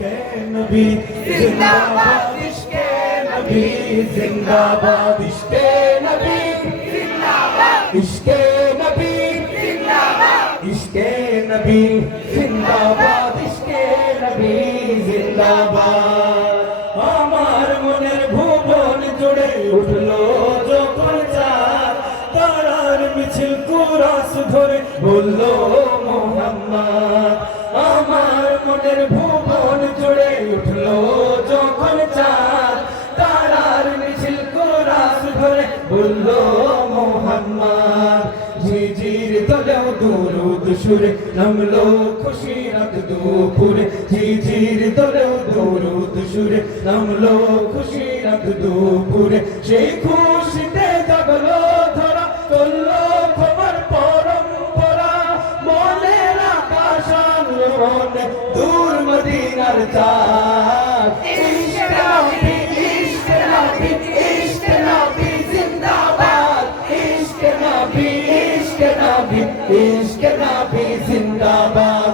इश्क़े नबी जिंदाबाद इश्क़े नबी जिंदाबाद इश्क़े नबी जिंदाबाद इश्क़े नबी जिंदाबाद इश्क़े नबी जिंदाबाद इश्क़े नबी जिंदाबाद আমার মনের ভুবন জুড়ে উঠলো যখন চাঁদ তারার মিছিল কুরাস ধরে বললো মোহাম্মদ আমার মনের ভুবন জুড়ে উঠলো যখন চাঁদ তারার মিছিল কুরাস ধরে বললো মোহাম্মদ ঝিঝির তলেও দুরুদ সুরে নামলো খুশি রাত দুপুরে ঝিঝির তলেও দুরুদ সুরে নামলো খুশি রাত দুপুরে সেই খুশিতে জাগলো ধরা করলো খবর পরম্পরা মনের আকাশ আনলো মনে দূর মদিনার চাঁদ ইশকে নবী ইশকে নবী ইশকে নবী জিন্দাবাদ ইশকে নবী ইশকে নবী ইশকে নবী জিন্দাবাদ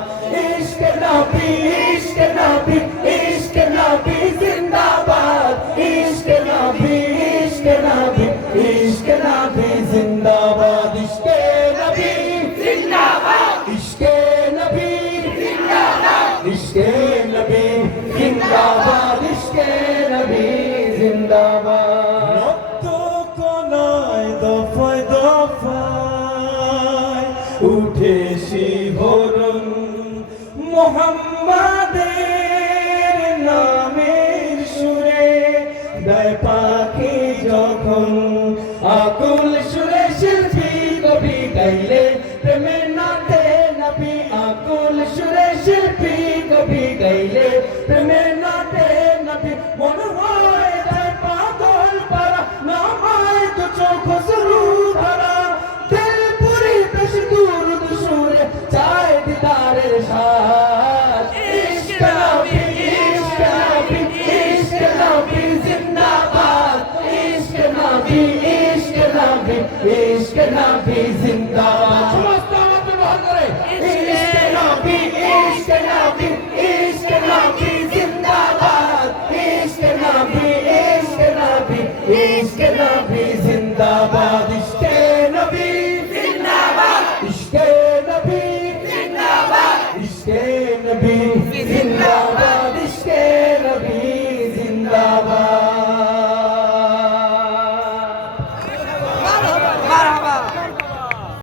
ইশকে নবী ইশকে নবী ইশকে নবী জিন্দাবাদ ইশকে নবী ইশকে নবী ইশকে নবী জিন্দাবাদ ইশকে নবী জিন্দাবাদ ইশকে নবী জিন্দাবাদ ইশকে নবী জিন্দাবাদ ইশকে নবী জিন্দাবাদ রক্ত কোনায় দফায় দফায় উঠে শিহরণ মুহাম্মাদের নামের সুরে গায় পাখি যখন আকুল সুরে শিল্পী কবি গাইলে প্রেমের নাতে নবী আকুল সুরে শিল্পী কবি গাইলে প্রেমের নাতে নবী মন হয় তাই পাগল পারা নামায় তো চোখ শুরু ধরা দিল পুরি বেশ দূর সুরে চায় দিদারের সাথ ইশকে নবী ইশকে নবী ইশকে নবী জিন্দাবাদ ইশকে নবী ইশকে নবী ইশকে নবী জিন্দাবাদ